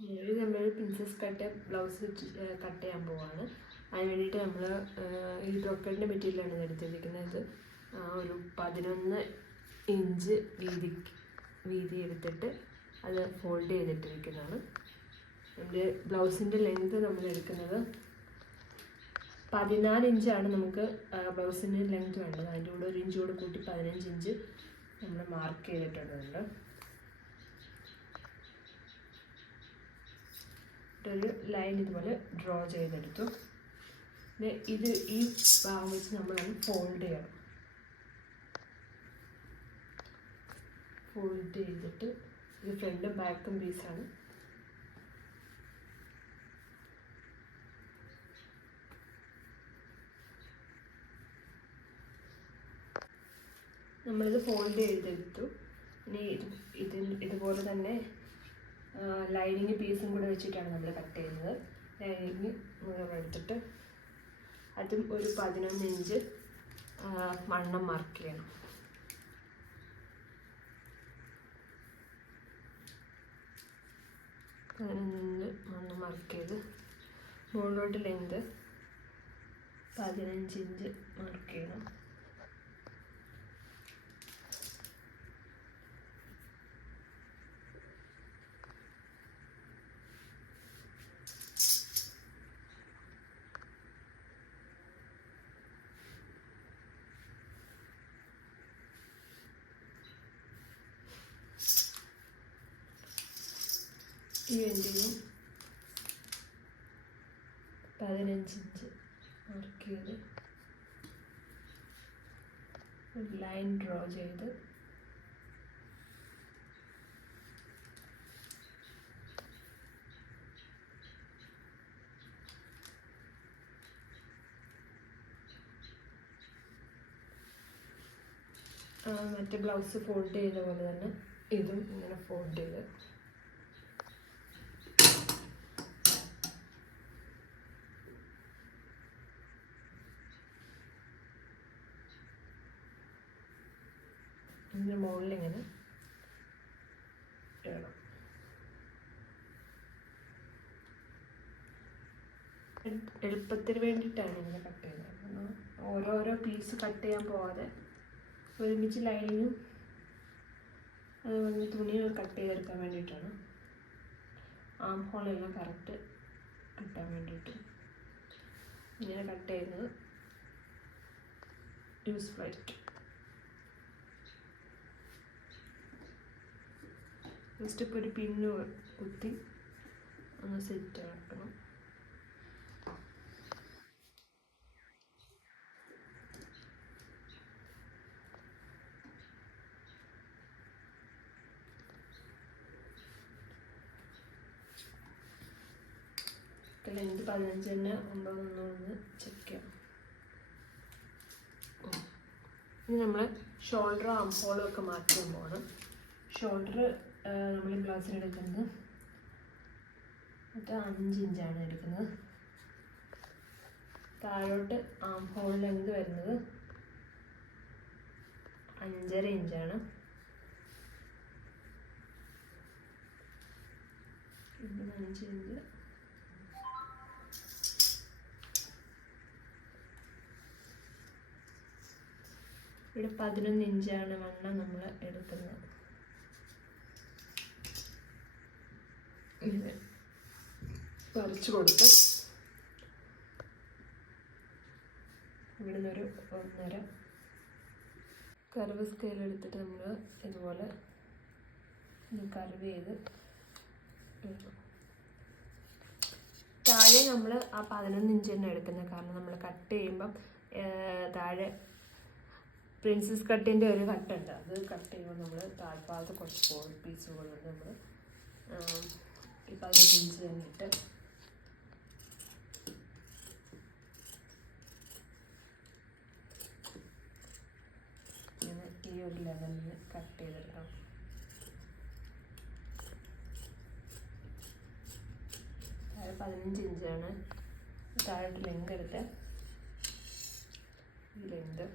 ഇത് നമ്മൾ princess cut blouse cut ചെയ്യാൻ പോവാണ്. അതിന് വേണ്ടിയിട്ട് നമ്മൾ ഈ ബ്രോക്കറിൻ്റെ മെറ്റീരിയലാണ് എടുത്തിരിക്കുന്നത്. ഒരു 11 ഇഞ്ച് വീതി എടുത്തിട്ട് അത് ഫോൾഡ് ചെയ്തിട്ടിരിക്കുന്നതാണ്. എൻ്റെ ബ്ലൗസിൻ്റെ ലെങ്ത് നമ്മൾ എടുക്കുന്നത് 14 ഇഞ്ചാണ് നമുക്ക് ബ്ലൗസിൻ്റെ ലെങ്ത് വേണ്ടത്. അതിൻ്റെ കൂടെ 1 ഇഞ്ച് കൂടെ കൂട്ടി 15 ഇഞ്ച് നമ്മൾ മാർക്ക് ചെയ്തിട്ടുണ്ട്. ഒരു ലൈൻ ഇതുപോലെ ഡ്രോ ചെയ്തെടുത്തു. ഇത് ഈ ഭാഗം വെച്ച് നമ്മളത് ഫോൾഡ് ചെയ്യണം. ഫോൾഡ് ചെയ്തിട്ട് ഇത് ഫ്രണ്ടും ബാക്കും പീസാണ്. നമ്മളിത് ഫോൾഡ് ചെയ്തെടുത്തു. ഇനി ഇതുപോലെ തന്നെ ലൈനിങ് പീസും കൂടെ വെച്ചിട്ടാണ് നമ്മൾ കട്ട് ചെയ്യുന്നത്. ലൈനിങ് മുഴുവൻ എടുത്തിട്ട് അതും ഒരു 11 ഇഞ്ച് വണ്ണം മാർക്ക് ചെയ്യണം. 11 ഇഞ്ച് വണ്ണം മാർക്ക് ചെയ്ത് മുകളിലോട്ട് ലെങ്ത് 15 ഇഞ്ച് മാർക്ക് ചെയ്യണം. ഈ എൻഡിലും 15 ഇഞ്ച് മാർക്ക് ചെയ്ത് ഒരു ലൈൻ ഡ്രോ ചെയ്ത് മറ്റേ ബ്ലൗസ് ഫോൾഡ് ചെയ്ത പോലെ തന്നെ ഇതും ഇങ്ങനെ ഫോൾഡ് ചെയ്ത് ഇതിൻ്റെ മുകളിലിങ്ങനെ ഇടണം. എളുപ്പത്തിന് വേണ്ടിയിട്ടാണ് ഇങ്ങനെ കട്ട് ചെയ്യുന്നത്. ഓരോരോ പീസ് കട്ട് ചെയ്യാൻ പോവാതെ ഒരുമിച്ച് ലൈനിങ്ങും അതുപോലെ തുണികൾ കട്ട് ചെയ്തെടുക്കാൻ വേണ്ടിയിട്ടാണ്. ആം ഹോളെല്ലാം കറക്റ്റ് കിട്ടാൻ വേണ്ടിയിട്ട് ഇങ്ങനെ കട്ട് ചെയ്യുന്നത് യൂസ്ഫുൾ ആയിരിക്കും. ജസ്റ്റ് ഇപ്പോൾ ഒരു പിന്ന് കുത്തി ഒന്ന് സെറ്റ് ആക്കണം. ലെങ്ത് 15 തന്നെ 9 ചെക്ക് ചെയ്യാം. ഇനി നമ്മൾ ഷോൾഡർ ആം ഹോളും ഒക്കെ മാറ്റാൻ പോകണം. ഷോൾഡർ നമ്മൾ ഈ ബ്ലൗസിന് എടുക്കുന്നത് 5 ഇഞ്ചാണ് എടുക്കുന്നത്. താഴോട്ട് ആം ഹോൾ ലെങ്ത് വരുന്നത് 5.5 ഇഞ്ചാണ്. ഇവിടെ 5 ഇഞ്ച് ഇവിടെ 11 ഇഞ്ചാണ് വണ്ണം നമ്മൾ എടുക്കുന്നത്. പറിച്ചു കൊടുത്ത് ഇവിടെ നിന്നൊരു 1.5 കർവ് സ്കെയിൽ എടുത്തിട്ട് നമ്മൾ ഇതുപോലെ കർവ് ചെയ്ത് താഴെ നമ്മൾ ആ 11 ഇഞ്ച് തന്നെ എടുക്കുന്നത്. കാരണം നമ്മൾ കട്ട് ചെയ്യുമ്പം താഴെ പ്രിൻസസ് കട്ടിൻ്റെ ഒരു കട്ടുണ്ട്. അത് കട്ട് ചെയ്യുമ്പോൾ നമ്മൾ താഴ്ഭാഗത്ത് കുറച്ച് കോൾ പീസുകളുണ്ട്. നമ്മൾ ഈ 15 ഇഞ്ച് തന്നെ ഇട്ട് ഇങ്ങനെ ഈ ഒരു ലെവലിൽ കട്ട് ചെയ്തെടുക്കാം. താഴെ 15 ഇഞ്ചാണ്. താഴോട്ട് ലെങ്ത് എടുത്ത് ഈ ലെങ്ത്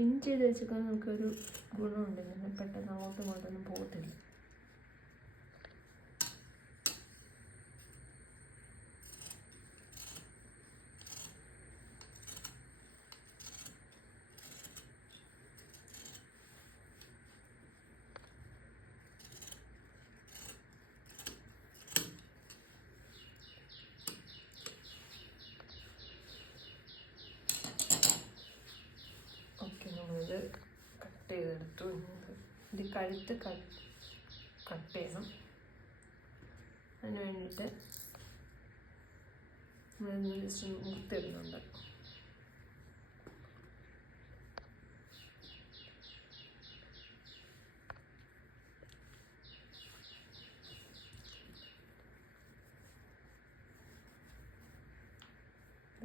പിൻ ചെയ്ത് വെച്ചാൽ നമുക്കൊരു ഗുണമുണ്ട്, പിന്നെ പെട്ടെന്ന് അങ്ങോട്ടും ഇങ്ങോട്ടൊന്നും പോകത്തില്ല. ഇത് കട്ട് ചെയ്തെടുത്തു. ഇത് കഴുത്ത് കട്ട് ചെയ്യണം. അതിന് വേണ്ടിയിട്ട് ജസ്റ്റ് മുറിത്തിടുന്നുണ്ട്.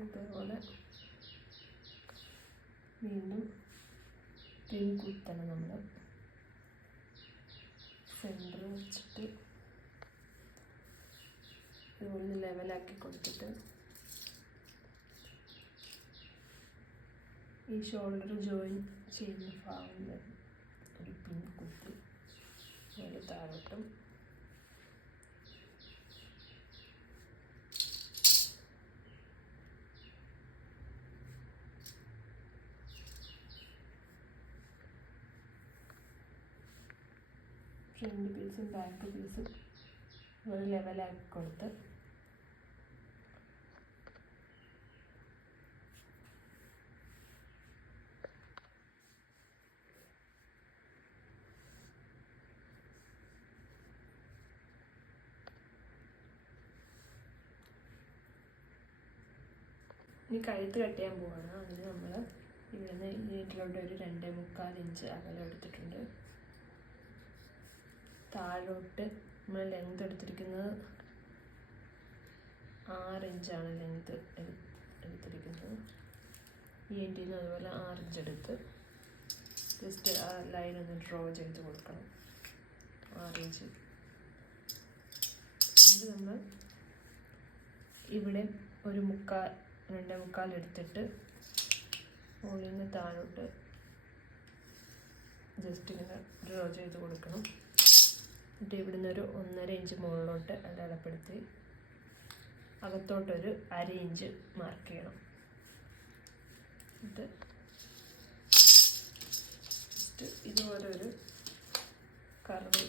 ഇതേപോലെ വീണ്ടും പിൻ കുത്തണം. നമ്മൾ സെൻറ്റർ വെച്ചിട്ട് ഇതുപോലെ ലെവലാക്കി കൊടുത്തിട്ട് ഈ ഷോൾഡർ ജോയിൻ ചെയ്യുന്ന ഭാഗം ഒരു പിൻ കുത്തി ഒരു താഴോട്ടും ഫ്രണ്ട് പീസും ബാക്ക് പീസും ഒരു ലെവലാക്കി കൊടുത്ത് ഇനി കഴുത്ത് കട്ട് ചെയ്യാൻ പോവാണ്. അതിന് നമ്മൾ ഇവിടുന്ന് നീട്ടിലോട്ട് ഒരു 2.25 ഇഞ്ച് അകലം എടുത്തിട്ടുണ്ട്. താഴോട്ട് നമ്മൾ ലെങ്ത് എടുത്തിരിക്കുന്നത് 6 ഇഞ്ചാണ് ലെങ്ത് എടുത്തിരിക്കുന്നത്. ഈ എൻഡിൽ നിന്ന് അതുപോലെ 6 ഇഞ്ച് എടുത്ത് ജസ്റ്റ് ആ ലൈൻ ഒന്ന് ഡ്രോ ചെയ്ത് കൊടുക്കണം. 6 ഇഞ്ച്. ഇത് നമ്മൾ ഇവിടെ ഒരു 2.25 എടുത്തിട്ട് മുകളിൽ നിന്ന് താഴോട്ട് ജസ്റ്റ് ഇങ്ങനെ ഡ്രോ ചെയ്ത് കൊടുക്കണം. എന്നിട്ട് ഇവിടുന്ന് ഒരു 1.5 ഇഞ്ച് മുകളിലോട്ട് അടയാളപ്പെടുത്തി അകത്തോട്ടൊരു 1/2 ഇഞ്ച് മാർക്ക് ചെയ്യണം. എന്നിട്ട് ജസ്റ്റ് ഇതുപോലെ ഒരു കർവ്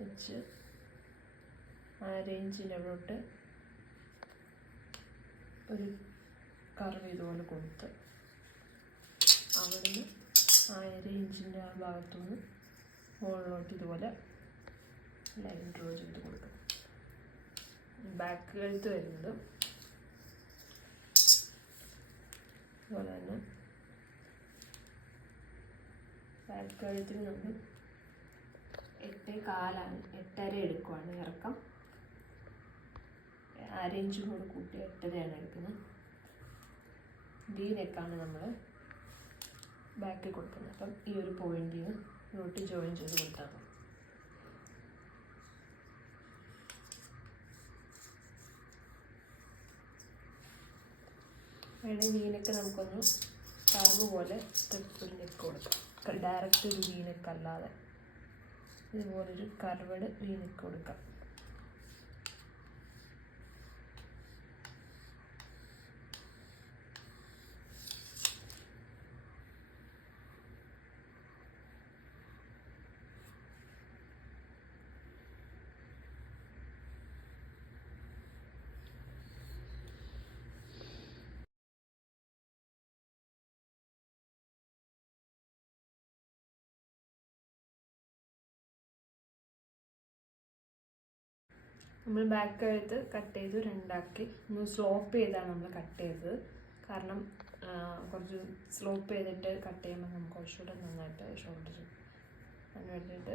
വെച്ച് 1/2 ഇഞ്ചിൻ്റെ അവിടോട്ട് ഒരു കർവ് ഇതുപോലെ കൊടുത്ത് അവിടുന്ന് 1/2 ഇഞ്ചിൻ്റെ ആ ഭാഗത്തുനിന്ന് മുകളിലോട്ട് ഇതുപോലെ ലൈൻ ഡ്രോ ചെയ്ത് കൊടുക്കണം. ബാക്ക് കഴുത്ത് വരുന്നത് അതുപോലെ തന്നെ ബാക്ക് കഴുത്തിന് നമ്മൾ 8.25 8.5 എടുക്കുവാണ് ഇറക്കം. 1/2 ഇഞ്ചും കൂടെ കൂട്ടി 8.5 എടുക്കുന്നത്. വി നെക്കാണ് നമ്മൾ ബാക്കിൽ കൊടുക്കുന്നത്. അപ്പം ഈ ഒരു പോയിന്റിൽ നിന്ന് ഇങ്ങോട്ട് ജോയിൻ ചെയ്ത് കൊടുത്താൽ മതി. വേണമെങ്കിൽ വീനൊക്കെ നമുക്കൊന്ന് കർവ് പോലെ സ്റ്റെപ്പ് നെക്ക് കൊടുക്കാം. ഡയറക്റ്റ് ഒരു വീനൊക്കെ അല്ലാതെ ഇതുപോലൊരു കർവഡ് വീനൊക്കെ കൊടുക്കാം. നമ്മൾ ബാക്ക് കഴുത്ത് കട്ട് ചെയ്ത് 2ആക്കി ഒന്ന് സ്ലോപ്പ് ചെയ്താണ് നമ്മൾ കട്ട് ചെയ്തത്. കാരണം കുറച്ച് സ്ലോപ്പ് ചെയ്തിട്ട് കട്ട് ചെയ്യുമ്പോൾ നമുക്ക് കുറച്ചുകൂടെ നന്നായിട്ട് ഷോൾഡർ അതിന് വേണ്ടിയിട്ട്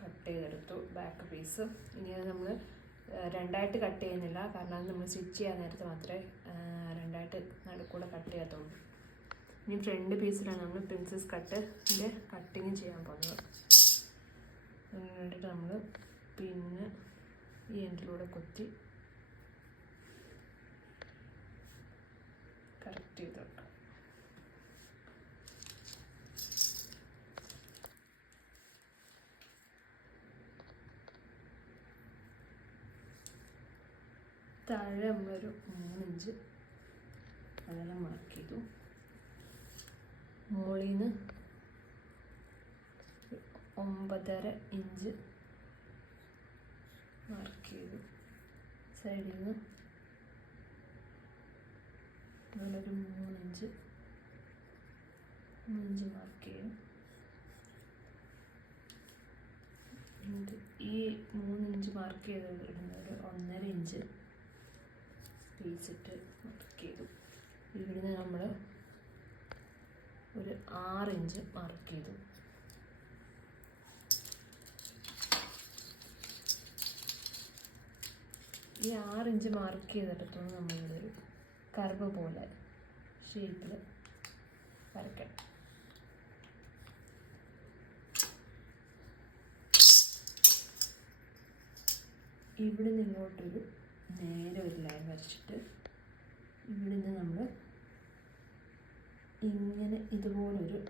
കട്ട് ചെയ്തെടുത്തു ബാക്ക് പീസ്. ഇനി അത് നമ്മൾ 2ആയിട്ട് കട്ട് ചെയ്യുന്നില്ല, കാരണം അത് നമ്മൾ സ്റ്റിച്ച് ചെയ്യാൻ നേരത്ത് മാത്രമേ 2ആയിട്ട് നടുക്കൂടെ കട്ട് ചെയ്യാത്തുള്ളൂ. ഇനി ഫ്രണ്ട് പീസിലാണ് നമ്മൾ പ്രിൻസസ് കട്ടിൻ്റെ കട്ടിങ് ചെയ്യാൻ പോകുന്നത്. അതിന് വേണ്ടിയിട്ട് നമ്മൾ പിന്നെ ഈ എൻഡിലൂടെ കുത്തി കറക്റ്റ് ചെയ്ത് വെക്കാം. താഴെ നമ്മളൊരു 3 ഇഞ്ച് അതെല്ലാം മാർക്ക് ചെയ്തു. മുകളിൽ നിന്ന് 9.5 ഇഞ്ച് മാർക്ക് ചെയ്തു. സൈഡിൽ നിന്ന് അതുപോലൊരു 3 ഇഞ്ച് മാർക്ക് ചെയ്യും. ഈ 3 ഇഞ്ച് മാർക്ക് ചെയ്ത് ഇടുന്ന ഒരു 1.5 ഇഞ്ച് പീസിട്ട് മാർക്ക് ചെയ്തു. ഇവിടുന്ന് നമ്മൾ ഒരു 6 ഇഞ്ച് മാർക്ക് ചെയ്തു. ഈ 6 ഇഞ്ച് മാർക്ക് ചെയ്തെടുത്തോണ്ട് നമ്മളിവിടെ ഒരു കർവ് പോലെ ഷേപ്പിൽ വരയ്ക്കണം. ഇവിടെ നിന്ന് ഇങ്ങോട്ടൊരു നേരെ ഒരു ലൈൻ വരച്ചിട്ട് ഇവിടെ നിന്ന് നമ്മൾ ഇങ്ങനെ ഇതുപോലൊരു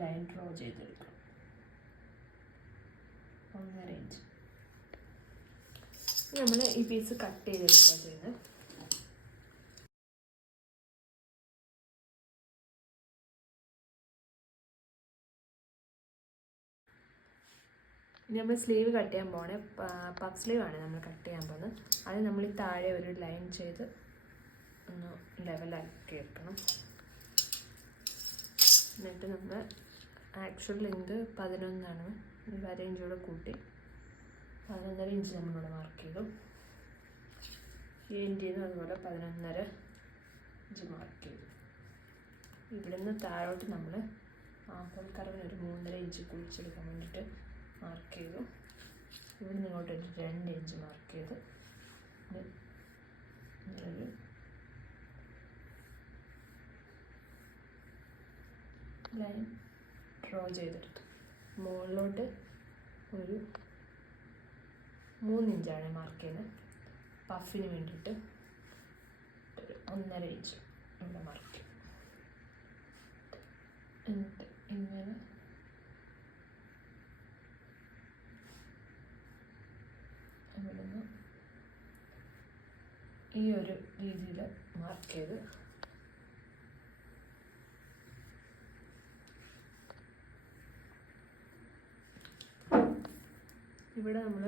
ലൈൻ ഡ്രോ ചെയ്തെടുക്കണം. 1.5 ഇഞ്ച്. നമ്മൾ ഈ പീസ് കട്ട് ചെയ്തെടുക്കുക ചെയ്യുന്നത്. ഇനി നമ്മൾ സ്ലീവ് കട്ട് ചെയ്യാൻ പോകണേ. പഫ് സ്ലീവാണ് നമ്മൾ കട്ട് ചെയ്യാൻ പോകുന്നത്. അത് നമ്മൾ ഈ താഴെ ഒരു ലൈൻ ചെയ്ത് ഒന്ന് ലെവലാക്കി വെക്കണം. എന്നിട്ട് നമ്മൾ ആക്ച്വൽ ലെങ്ത് 11 ഒരു 1/2 ഇഞ്ചോടെ കൂട്ടി 11.5 ഇഞ്ച് നമ്മളിവിടെ മാർക്ക് ചെയ്തു. ഈ എൻഡിൽ നിന്ന് അതുപോലെ 11.5 ഇഞ്ച് മാർക്ക് ചെയ്തു. ഇവിടെ നിന്ന് താഴോട്ട് നമ്മൾ ആപ്പിൾ കർവിന് ഒരു 3.5 ഇഞ്ച് കുഴിച്ചെടുക്കാൻ വേണ്ടിയിട്ട് മാർക്ക് ചെയ്തു. ഇവിടെ നിന്ന് ഇങ്ങോട്ടൊരു 2 ഇഞ്ച് മാർക്ക് ചെയ്തു. ഒരു ലൈൻ ഡ്രോ ചെയ്തെടുത്തു. മുകളിലോട്ട് ഒരു 3 ഇഞ്ചാണ് മാർക്ക് ചെയ്യുന്നത്. പഫിന് വേണ്ടിയിട്ട് ഒരു 1.5 ഇഞ്ച് ഇവിടെ മാർക്ക് ചെയ്യും. എന്നിട്ട് ഇങ്ങനെ ഇവിടുന്ന് ഈ ഒരു രീതിയിൽ മാർക്ക് ചെയ്ത് ഇവിടെ നമ്മൾ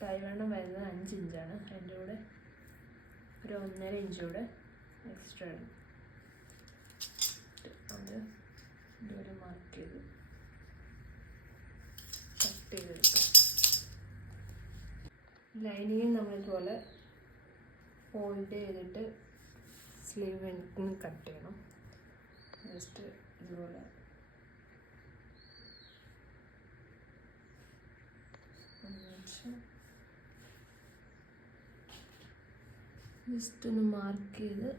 കൈവണ്ണം വരുന്നത് 5 ഇഞ്ചാണ്. അതിൻ്റെ കൂടെ ഒരു 1.5 ഇഞ്ച് കൂടെ എക്സ്ട്രാ ആണ്. അത് ഇതുവരെ മാർക്ക് ചെയ്ത് കട്ട് ചെയ്തെടുക്കാം. ലൈനിങ് നമ്മളിതുപോലെ ഫോൾഡ് ചെയ്തിട്ട് സ്ലീവ് എനിക്ക് കട്ട് ചെയ്യണം. ജസ്റ്റ് ഇതുപോലെ ജസ്റ്റ് ഒന്ന് മാർക്ക് ചെയ്ത്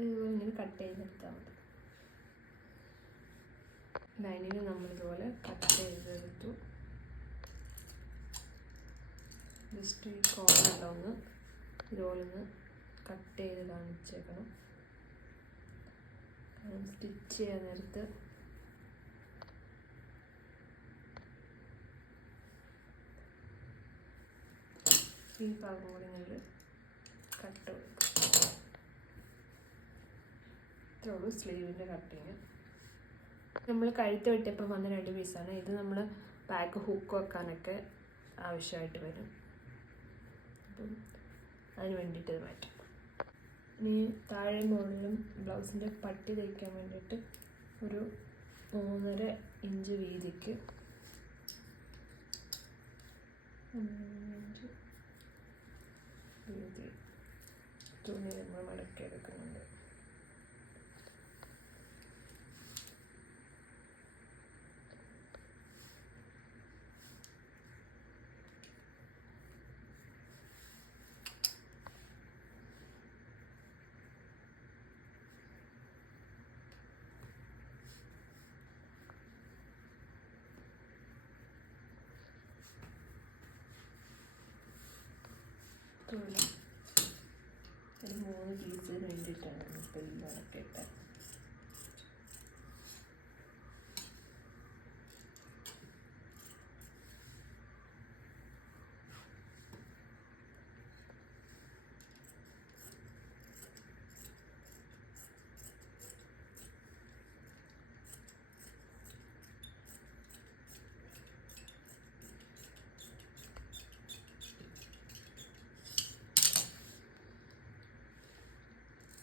ഇതുപോലെ ഇങ്ങനെ കട്ട് ചെയ്തെടുത്താൽ മതി. ലൈനിങ് നമ്മളിതുപോലെ കട്ട് ചെയ്തെടുത്തു. ജസ്റ്റ് ഈ കോർണറെല്ലാം ഒന്ന് ഇതുപോലെ ഒന്ന് കട്ട് ചെയ്ത് കാണിച്ചേക്കണം. സ്റ്റിച്ച് ചെയ്യാൻ നേരത്ത് ഈ ഭാഗം കൂടി ഇങ്ങനെ കട്ട് കൊടുക്കും. ഇത്രേ ഉള്ളൂ സ്ലീവിൻ്റെ കട്ടിങ്. നമ്മൾ കഴുത്ത് വെട്ടിയപ്പോൾ വന്ന 2 പീസാണ്. ഇത് നമ്മൾ ബാക്ക് ഹുക്ക് വെക്കാനൊക്കെ ആവശ്യമായിട്ട് വരും. അപ്പം അതിന് വേണ്ടിയിട്ട് ഇത് മാറ്റാം. ഇനി താഴെ മുകളിലും ബ്ലൗസിൻ്റെ പട്ടി തയ്ക്കാൻ വേണ്ടിയിട്ട് ഒരു 3.5 ഇഞ്ച് വീതിക്ക് വീതി തുണി നമ്മൾ മടക്കി എടുക്കുന്നുണ്ട്. ഒരു 3 പീസിന് വേണ്ടിയിട്ടാണ് ഇപ്പോൾ ഈ വരക്കിട്ട്.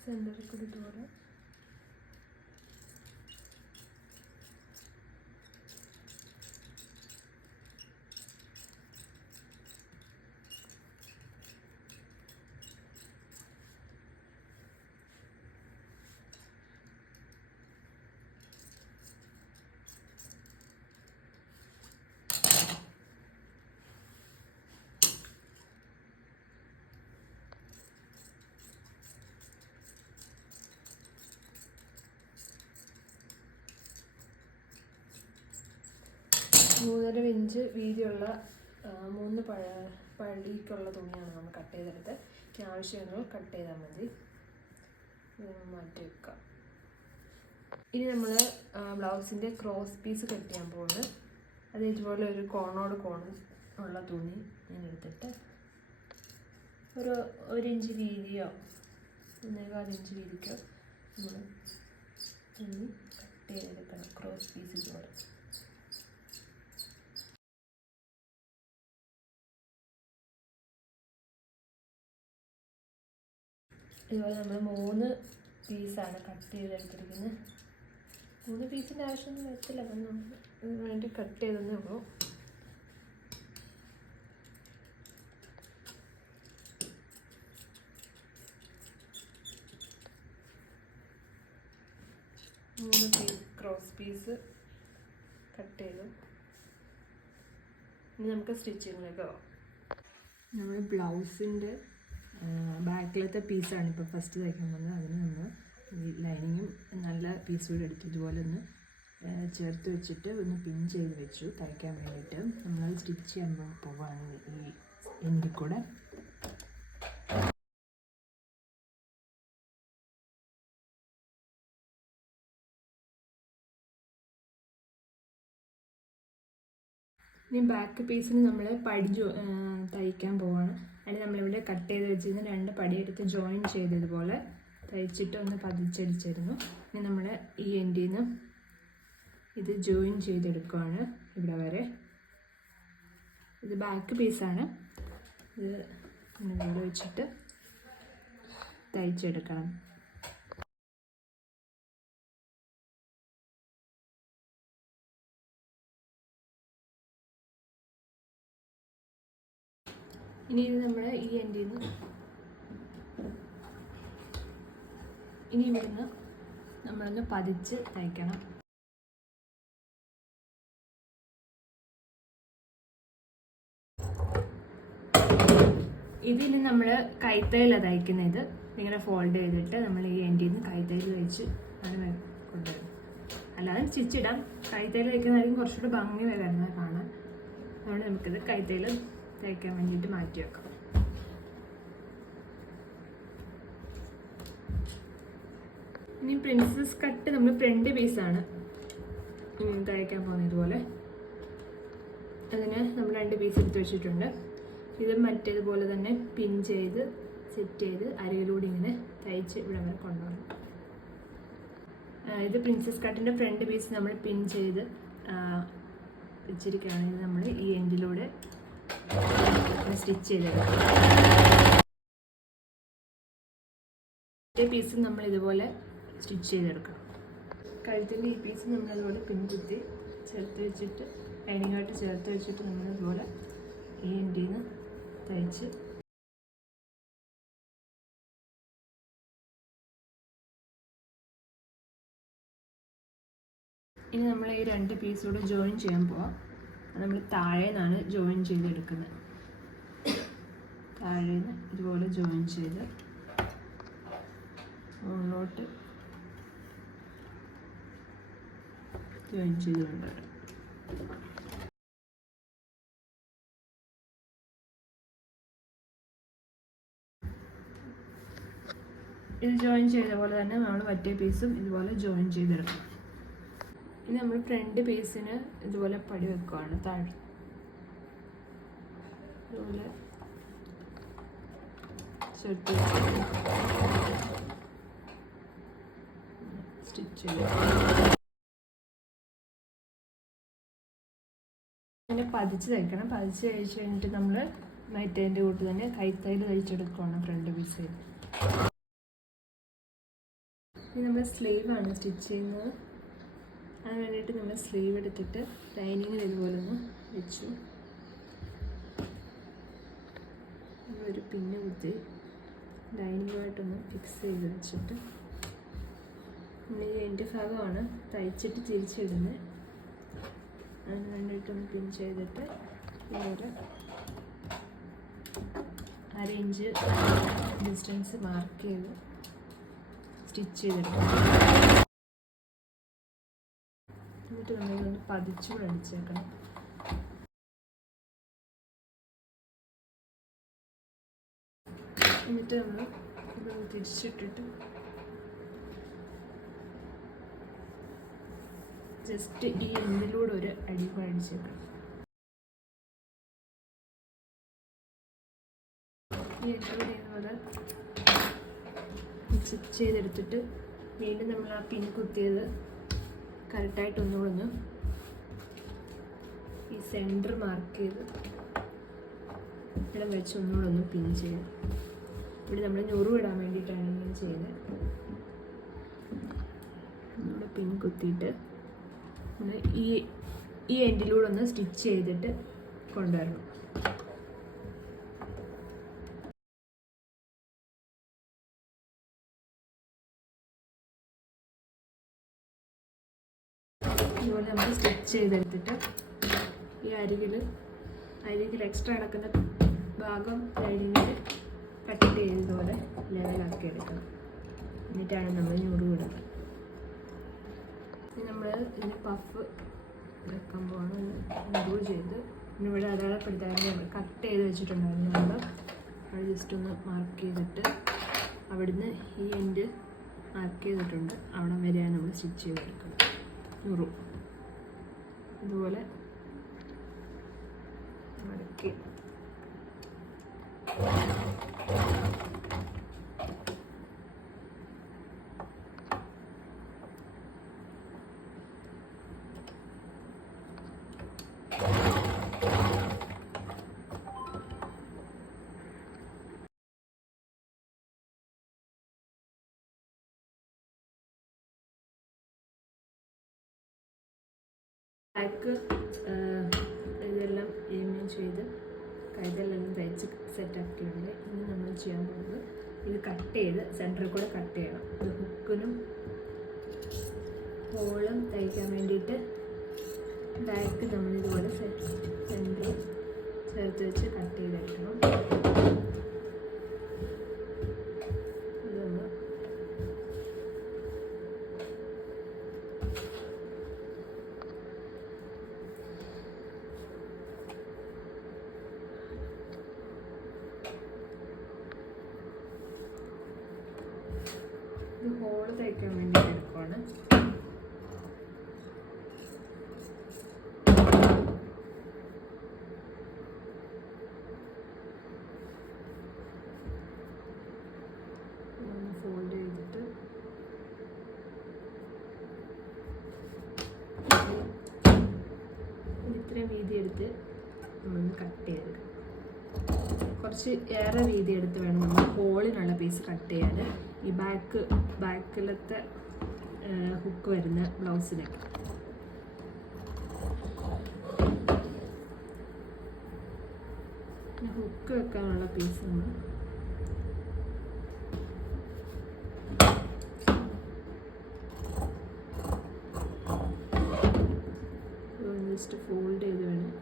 സെൻറ്ററിൽ കൂടി ഇതുപോലെ മൂന്നര ഇഞ്ച് വീതിയുള്ള 3 പള്ളിക്കുള്ള തുണിയാണ് നമ്മൾ കട്ട് ചെയ്തെടുത്ത്. ആവശ്യങ്ങൾ കട്ട് ചെയ്താൽ മതി. മാറ്റി വെക്കാം. ഇനി നമ്മൾ ബ്ലൗസിൻ്റെ ക്രോസ് പീസ് കട്ട് ചെയ്യാൻ പോകുന്നത്. അത് ഇതുപോലെ ഒരു കോണോട് കോൺ ഉള്ള തുണി ഞാൻ എടുത്തിട്ട് ഒരു 1 ഇഞ്ച് വീതിയോ 1.25 ഇഞ്ച് വീതിക്കോ നമ്മൾ തുണി കട്ട് ചെയ്തെടുക്കണം. ക്രോസ് പീസ് ഇതുപോലെ ഇതുപോലെ നമ്മൾ 3 പീസാണ് കട്ട് ചെയ്തെടുത്തിരിക്കുന്നത്. 3 പീസിൻ്റെ ആവശ്യമൊന്നും വരത്തില്ല, അപ്പം നമ്മൾ വേണ്ടി കട്ട് ചെയ്തതേ ഉള്ളൂ. ക്രോസ് പീസ് കട്ട് ചെയ്തു. ഇനി നമുക്ക് സ്റ്റിച്ചിങ്ങിലേക്ക് പോകാം. നമ്മൾ ബ്ലൗസിൻ്റെ ബാക്കിലത്തെ പീസാണ് ഇപ്പോൾ ഫസ്റ്റ് തയ്ക്കാൻ പോകുന്നത്. അതിന് നമ്മൾ ഈ ലൈനിങ്ങും നല്ല പീസ് കൂടെ എടുത്ത് ഇതുപോലെ ഒന്ന് ചേർത്ത് വെച്ചിട്ട് ഒന്ന് പിൻ ചെയ്ത് വെച്ചു തയ്ക്കാൻ വേണ്ടിയിട്ട്. നമ്മൾ സ്റ്റിച്ച് ചെയ്യാൻ പോവാണ് ഈ എൻഡിൽ കൂടെ. ഇനി ബാക്ക് പീസിന് നമ്മൾ പടി തയ്ക്കാൻ പോവാണ്. അതിന് നമ്മളിവിടെ കട്ട് ചെയ്ത് വെച്ചിരുന്ന 2 പടിയെടുത്ത് ജോയിൻ ചെയ്തതുപോലെ തയ്ച്ചിട്ട് ഒന്ന് പതിച്ചടിച്ചിരുന്നു. ഇനി നമ്മൾ ഈ എൻഡിൽ നിന്ന് ഇത് ജോയിൻ ചെയ്തെടുക്കുകയാണ് ഇവിടെ വരെ. ഇത് ബാക്ക് പീസാണ്. ഇത് ഇവിടെ വെച്ചിട്ട് തയ്ച്ചെടുക്കണം. ഇനി ഇത് നമ്മൾ ഈ എൻഡിൽ നിന്ന് ഇവിടുന്ന് നമ്മളൊന്ന് പതിച്ച് തയ്ക്കണം. ഇതിന് നമ്മൾ കൈത്തയിലാണ് തയ്ക്കുന്നത്. ഇങ്ങനെ ഫോൾഡ് ചെയ്തിട്ട് നമ്മൾ ഈ എൻഡിൽ നിന്ന് കൈത്തയിൽ വെച്ച് ആണ് കൊണ്ടുവരും. അല്ലാതെ സ്റ്റിച്ചിടാം. കൈത്തയിൽ തയ്ക്കുന്നതായിരിക്കും കുറച്ചുകൂടി ഭംഗി വരുന്നത് കാണാൻ. അതുകൊണ്ട് നമുക്കിത് കൈത്തയിൽ തയ്ക്കാൻ വേണ്ടിയിട്ട് മാറ്റി വെക്കാം. ഇനി പ്രിൻസസ് കട്ട് നമ്മൾ ഫ്രണ്ട് പീസാണ് തയ്ക്കാൻ പോകുന്നത്. ഇതുപോലെ അതിന് നമ്മൾ 2 പീസ് എടുത്ത് വെച്ചിട്ടുണ്ട്. ഇത് മറ്റേതുപോലെ തന്നെ പിൻ ചെയ്ത് സെറ്റ് ചെയ്ത് അരയിലൂടെ ഇങ്ങനെ തയ്ച്ച് ഇവിടെ വരെ കൊണ്ടുപോകണം. ഇത് പ്രിൻസസ് കട്ടിൻ്റെ ഫ്രണ്ട് പീസ് നമ്മൾ പിൻ ചെയ്ത് വെച്ചിരിക്കുകയാണെങ്കിൽ നമ്മൾ ഈ എൻഡിലൂടെ സ്റ്റിച്ച് ചെയ്തെടുക്കാം. ഈ പീസ് നമ്മൾ ഇതുപോലെ സ്റ്റിച്ച് ചെയ്തെടുക്കണം. കഴുത്തിൻ്റെ ഈ പീസ് നമ്മളിതുപോലെ പിൻകുത്തി ചേർത്ത് വെച്ചിട്ട് ലൈനിങ്ങായിട്ട് ചേർത്ത് വെച്ചിട്ട് നമ്മളിതുപോലെ ഈ എൻഡിൽ നിന്ന് തയ്ച്ച് ഇനി നമ്മൾ ഈ 2 പീസൂടെ ജോയിൻ ചെയ്യാൻ പോവാം. നമ്മൾ താഴെ നിന്നാണ് ജോയിൻ ചെയ്തെടുക്കുന്നത്. താഴെ നിന്ന് ഇതുപോലെ ജോയിൻ ചെയ്ത് മുകളിലോട്ട് ജോയിൻ ചെയ്ത് കൊണ്ടുവരാം. ഇത് ജോയിൻ ചെയ്ത പോലെ തന്നെ നമ്മൾ മറ്റേ പീസും ഇതുപോലെ ജോയിൻ ചെയ്തെടുക്കണം. ഇനി നമ്മൾ ഫ്രണ്ട് പീസിന് ഇതുപോലെ പടി വെക്കുകയാണ്. താഴെ ഇതുപോലെ ചേർത്ത് സ്റ്റിച്ച് ചെയ്യുക. അങ്ങനെ പതിച്ച് തയ്ക്കണം. പതിച്ച് തയ്ച്ച് കഴിഞ്ഞിട്ട് നമ്മൾ മറ്റേൻ്റെ കൂട്ട് തന്നെ കൈത്തൈൽ തയ്ച്ചെടുക്കുകയാണ് ഫ്രണ്ട് പീസ്. ഇനി നമ്മൾ സ്ലീവാണ് സ്റ്റിച്ച് ചെയ്യുന്നത്. അതിന് വേണ്ടിയിട്ട് നമ്മൾ സ്ലീവ് എടുത്തിട്ട് ലൈനിങ്ങിൽ ഇതുപോലെ ഒന്ന് വെച്ചു. ഒരു പിന്ന് കുത്തി ലൈനിങ്ങുമായിട്ടൊന്ന് ഫിക്സ് ചെയ്ത് വെച്ചിട്ട് ഈ എൻ്റെ ഭാഗമാണ് തയ്ച്ചിട്ട് തിരിച്ചിടുന്നത്. അതിന് വേണ്ടിയിട്ടൊന്ന് പിൻ ചെയ്തിട്ട് ഇതുപോലെ 1/2 ഇഞ്ച് ഡിസ്റ്റൻസ് മാർക്ക് ചെയ്ത് സ്റ്റിച്ച് ചെയ്തെടുക്കണം. എന്നിട്ട് നമ്മളിതൊന്ന് പതിച്ചുകൂടെ അടിച്ചേക്കണം. എന്നിട്ട് നമ്മൾ ഇതൊന്ന് തിരിച്ചിട്ടിട്ട് ജസ്റ്റ് ഈ എൻഡിലൂടെ ഒരു അടി അടിച്ചേക്കണം. ഈ എൻഡിലൂടെ ഇതുപോലെ സ്റ്റിച്ച് ചെയ്തെടുത്തിട്ട് വീണ്ടും നമ്മൾ ആ പിൻ കുത്തിയത് കറക്റ്റായിട്ട് ഒന്നുകൂടെ ഈ സെൻറ്റർ മാർക്ക് ചെയ്ത് ഇവിടെ വെച്ച് ഒന്നുകൂടെ ഒന്ന് പിൻ ചെയ്ത് ഇവിടെ നമ്മൾ ഞുറിവിടാൻ വേണ്ടിയിട്ടാണ് ഇങ്ങനെ ചെയ്യുന്നത്. നമ്മുടെ പിൻ കുത്തിയിട്ട് ഈ എൻഡിലൂടെ ഒന്ന് സ്റ്റിച്ച് ചെയ്തിട്ട് കൊണ്ടുവരണം. ഇതുപോലെ നമ്മൾ സ്റ്റിച്ച് ചെയ്തെടുത്തിട്ട് ഈ അരികിൽ എക്സ്ട്രാ കിടക്കുന്ന ഭാഗം ലൈനിങ്ങിൽ കട്ട് ചെയ്തതുപോലെ ലെവലാക്കി എടുക്കണം. എന്നിട്ടാണ് നമ്മൾ ഞുറിവിടുന്നത്. ഇനി നമ്മൾ ഇതിന് പഫ് വെക്കാൻ പോകണം. ഇൻക്ലൂഡ് ചെയ്ത് പിന്നെ ഇവിടെ അടയാളപ്പെടുത്താൻ നമ്മൾ കട്ട് ചെയ്ത് വെച്ചിട്ടുണ്ടായിരുന്നു. നമ്മൾ അത് ജസ്റ്റ് ഒന്ന് മാർക്ക് ചെയ്തിട്ട് അവിടുന്ന് ഈ എൻഡ് മാർക്ക് ചെയ്തിട്ടുണ്ട്. അവിടെ വരെയാണ് നമ്മൾ സ്റ്റിച്ച് ചെയ്തെടുക്കുന്നത്. ഞുറു ഇതുപോലെ മടക്കി ബാക്ക് ഇതെല്ലാം എയിമിങ് ചെയ്ത് കൈതെല്ലാം തയ്ച്ച് സെറ്റാക്കിയിട്ടുണ്ട്. ഇനി നമ്മൾ ചെയ്യാൻ പോകുന്നത് ഇത് കട്ട് ചെയ്ത് സെൻറ്ററിൽ കൂടെ കട്ട് ചെയ്യണം. ഇത് ഹുക്കിനും ഹോളും തയ്ക്കാൻ വേണ്ടിയിട്ട് ബാക്ക് നമ്മളിതുപോലെ സെൻറ്ററിൽ ചേർത്ത് വെച്ച് കട്ട് ചെയ്തെടുക്കണം. ഹോള് തയ്ക്കാൻ വേണ്ടി എടുക്കുവാണ്. ഫോൾഡ് ചെയ്തിട്ട് ഇത്രയും വീതി എടുത്ത് നമ്മളൊന്ന് കട്ട് ചെയ്തെടുക്കാം. കുറച്ച് ഏറെ വീതി എടുത്ത് വേണം നമ്മൾ ഹോളിനുള്ള പീസ് കട്ട് ചെയ്യാൻ. ഈ ബാക്കിലത്തെ ഹുക്ക് വരുന്ന ബ്ലൗസിന് ഹുക്ക് വെക്കാനുള്ള പീസ് നമ്മൾ ജസ്റ്റ് ഫോൾഡ് ചെയ്ത് വേണം.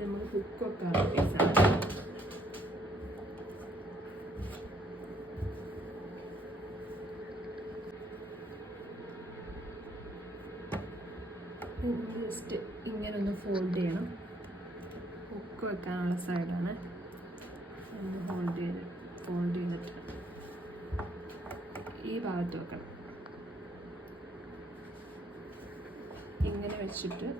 നമുക്ക് ഹുക്ക് വെക്കാനുള്ള പീസാണ്. ജസ്റ്റ് ഇങ്ങനെ ഒന്ന് ഫോൾഡ് ചെയ്യണം. ഹുക്ക് വെക്കാനുള്ള സൈഡാണ്. ഫോൾഡ് ചെയ്തിട്ട് ഈ ഭാഗത്ത് വെക്കണം. ഇങ്ങനെ വെച്ചിട്ട്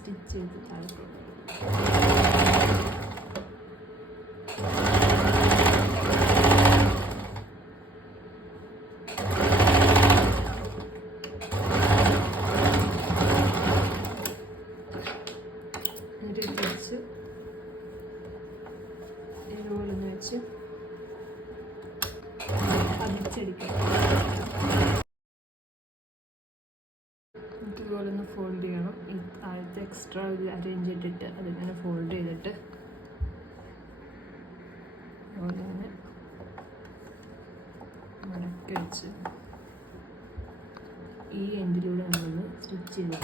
സ്റ്റിച്ച് ചെയ്ത് താഴെ തിരിച്ച് ഇതുപോലെ ഒന്ന് വെച്ച് പതിച്ചടിക്കണം. ഇതുപോലെ ഒന്ന് ഫോൾഡ് ചെയ്യണം. ഈ ആദ്യത്തെ എക്സ്ട്രാ അറേഞ്ച് ചെയ്തിട്ട് അതിങ്ങനെ ഫോൾഡ് ചെയ്തിട്ട് അതുപോലെ തന്നെ മടക്കി വെച്ച് ഈ എൻഡിലൂടെ നമ്മളൊന്ന് സ്റ്റിച്ച് ചെയ്ത്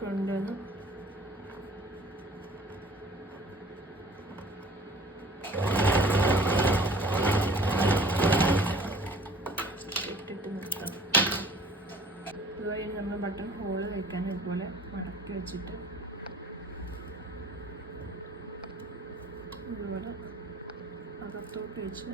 കൊണ്ടുവന്ന് ഇട്ടിട്ട് നിർത്താം. ഇതുവഴി നമ്മൾ ബട്ടൺ ഹോള് വയ്ക്കാൻ ഇതുപോലെ മടക്കി വെച്ചിട്ട് ഇതുപോലെ അകത്തോട്ട് വെച്ച്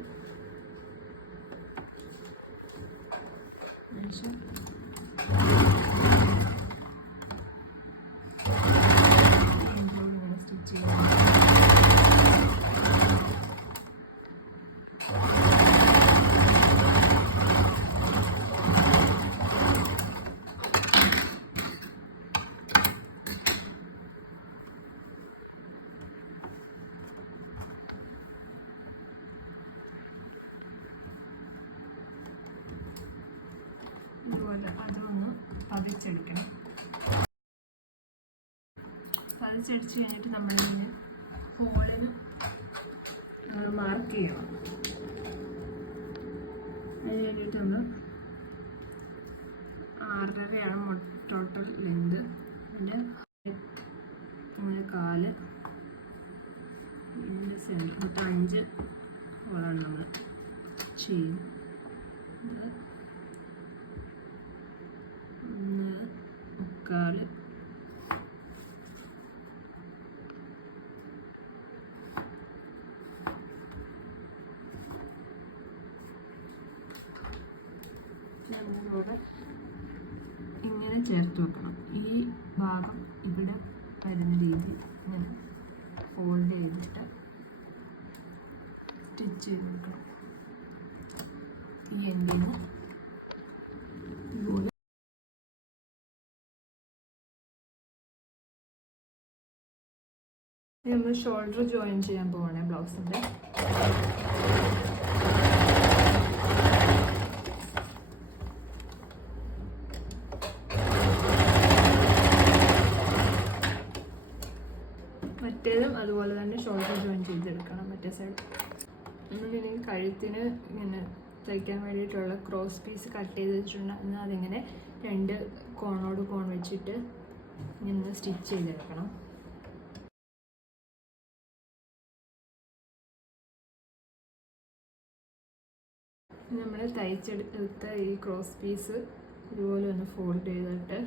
സ്റ്റിച്ച് ചെയ്യാം. ഇതുപോലെ അതൊന്ന് പതിച്ചെടുക്കണം. പതിച്ചടിച്ച് കഴിഞ്ഞിട്ട് നമ്മളിങ്ങനെ ഹോളിന് മാർക്ക് ചെയ്യണം. അതിന് വേണ്ടിയിട്ട് നമ്മൾ 6.5 ടോട്ടൽ ലെന്ത്. അതിൻ്റെ ഇങ്ങനെ കാല് ഇതിൻ്റെ സെൻറ്റർ മൊത്തം 5 ഹോളാണ് നമ്മൾ ചെയ്യുന്നത്. 1.25 നമ്മളിവിടെ ഇങ്ങനെ ചേർത്ത് വെക്കണം. ഈ ഭാഗം ഇവിടെ വരുന്ന രീതിയിൽ ഇങ്ങനെ ഫോൾഡ് ചെയ്തിട്ട് സ്റ്റിച്ച് ചെയ്ത് വെക്കണം. ഈ എൻഡിൽ നിന്ന് ഇതുപോലെ നമ്മൾ ഷോൾഡർ ജോയിൻ ചെയ്യാൻ പോവാണ് ബ്ലൗസിൻ്റെ. മറ്റേതും അതുപോലെ തന്നെ ഷോൾഡർ ജോയിൻ ചെയ്തെടുക്കണം. മറ്റേ സൈഡ് നമ്മളിങ്ങനെ കഴുത്തിന് ഇങ്ങനെ തയ്ക്കാൻ വേണ്ടിയിട്ടുള്ള ക്രോസ് പീസ് കട്ട് ചെയ്ത് വെച്ചിട്ടുണ്ട്. എന്നാൽ അതിങ്ങനെ 2 കോണോട് കോൺ വെച്ചിട്ട് ഇങ്ങനെ സ്റ്റിച്ച് ചെയ്തെടുക്കണം. നമ്മൾ തയ്ച്ചെടുത്ത ഈ ക്രോസ് പീസ് ഇതുപോലെ ഒന്ന് ഫോൾഡ് ചെയ്തിട്ട്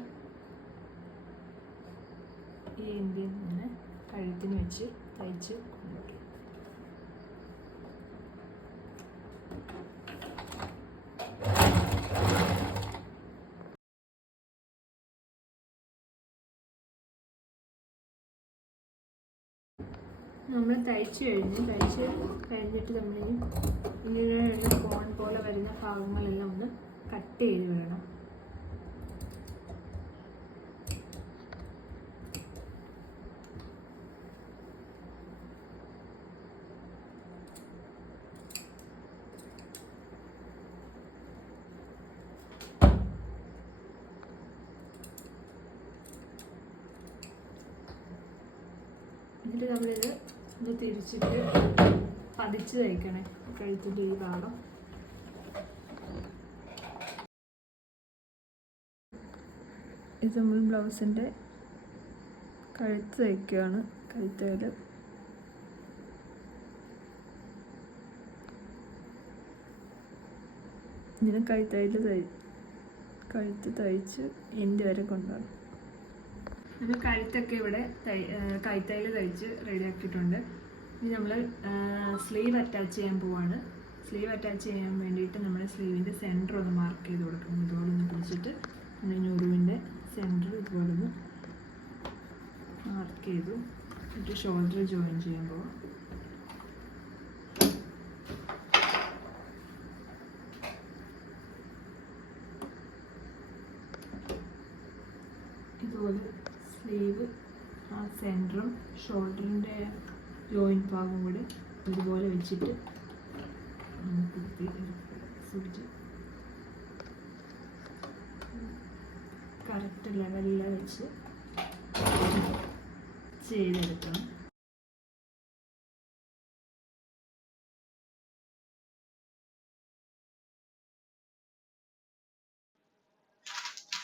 ഈ എൻഡിൽ നിന്ന് കഴുത്തിന് വെച്ച് തയ്ച്ച് കൊണ്ടുവരും. നമ്മൾ തയ്ച്ച് കഴിഞ്ഞിട്ട് നമ്മളിനി ഇങ്ങനെ 2 കോൺ പോലെ വരുന്ന ഭാഗങ്ങളെല്ലാം ഒന്ന് കട്ട് ചെയ്ത് വിടണം. എന്നിട്ട് നമ്മളിത് ഒന്ന് തിരിച്ചിട്ട് പതിച്ച് തയ്ക്കണേ കഴുത്തിൻ്റെ ഈ ഭാഗം. ഇത് നമ്മൾ ബ്ലൗസിൻ്റെ കഴുത്ത് തയ്ക്കുകയാണ്. കഴുത്തേൽ ഇങ്ങനെ കഴുത്ത് തയ്ച്ച് എൻ്റെ വരെ കൊണ്ടുവരണം. നമ്മൾ കഴുത്തൊക്കെ ഇവിടെ കൈത്തൈൽ തയ്ച്ച് റെഡിയാക്കിയിട്ടുണ്ട്. ഇനി നമ്മൾ സ്ലീവ് അറ്റാച്ച് ചെയ്യാൻ പോവാണ്. സ്ലീവ് അറ്റാച്ച് ചെയ്യാൻ വേണ്ടിയിട്ട് നമ്മൾ സ്ലീവിൻ്റെ സെൻറ്റർ ഒന്ന് മാർക്ക് ചെയ്ത് കൊടുക്കണം. ഇതുപോലെ ഒന്ന് പിടിച്ചിട്ട് നമ്മൾ ഞൊറിവിൻ്റെ സെൻറ്റർ ഇതുപോലെ ഒന്ന് മാർക്ക് ചെയ്തു. എന്നിട്ട് ഷോൾഡർ ജോയിൻ ചെയ്യാൻ പോവാം. ഇതുപോലെ സ്ലീവ് ആ സെൻറ്ററും ഷോൾഡറിൻ്റെ ജോയിൻറ്റ് ഭാഗം കൂടി ഇതുപോലെ വെച്ചിട്ട് സൂചി കറക്റ്റ് ലെവലിൽ വെച്ച് ചെയ്തെടുക്കണം.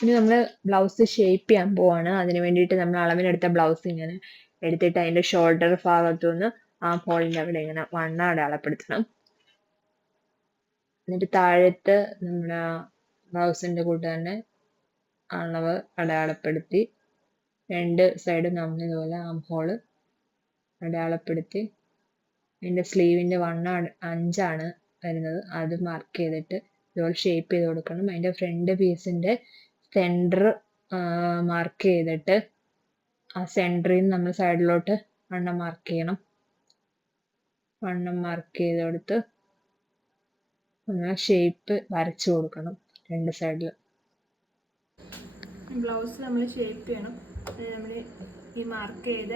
ഇനി നമ്മൾ ബ്ലൗസ് ഷേപ്പ് ചെയ്യാൻ പോവാണ്. അതിന് വേണ്ടിയിട്ട് നമ്മൾ അളവിനെടുത്ത ബ്ലൗസ് ഇങ്ങനെ എടുത്തിട്ട് അതിൻ്റെ ഷോൾഡർ ഭാഗത്തുനിന്ന് ആ ഹോളിൻ്റെ അവിടെ ഇങ്ങനെ വണ്ണം അടയാളപ്പെടുത്തണം. എന്നിട്ട് താഴത്ത് നമ്മുടെ ബ്ലൗസിൻ്റെ കൂട്ട് തന്നെ അളവ് അടയാളപ്പെടുത്തി രണ്ട് സൈഡും നമ്മൾ ഇതുപോലെ ആം ഹോള് അടയാളപ്പെടുത്തി അതിൻ്റെ സ്ലീവിൻ്റെ വണ്ണം 5 വരുന്നത്. അത് മാർക്ക് ചെയ്തിട്ട് ഇതുപോലെ ഷേപ്പ് ചെയ്ത് കൊടുക്കണം. അതിൻ്റെ ഫ്രണ്ട് പീസിൻ്റെ സെൻറ്റർ മാർക്ക് ചെയ്തിട്ട് ആ സെൻറ്ററിൽ നിന്ന് നമ്മൾ സൈഡിലോട്ട് വണ്ണം മാർക്ക് ചെയ്യണം. വണ്ണം മാർക്ക് ചെയ്ത് കൊടുത്ത് നമ്മൾ ഷേപ്പ് വരച്ചു കൊടുക്കണം രണ്ട് സൈഡിൽ. ബ്ലൗസ് നമ്മൾ ഷേപ്പ് ചെയ്യണം. നമ്മൾ ഈ മാർക്ക് ചെയ്ത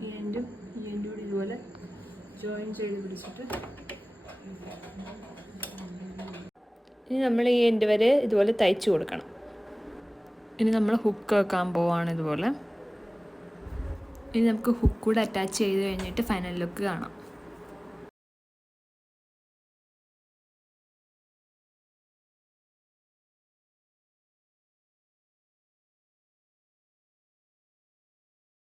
ഈ എൻഡും കൂടി ഇതുപോലെ ജോയിൻ ചെയ്ത് പിടിച്ചിട്ട് ഇനി നമ്മൾ ഈ എൻഡ് വരെ ഇതുപോലെ തയ്ച്ചു കൊടുക്കണം. ഇനി നമ്മൾ ഹുക്ക് വെക്കാൻ പോവാണ് ഇതുപോലെ. ഇനി നമുക്ക് ഹുക്ക് കൂടെ അറ്റാച്ച് ചെയ്ത് കഴിഞ്ഞിട്ട് ഫൈനൽ ലുക്ക് കാണാം.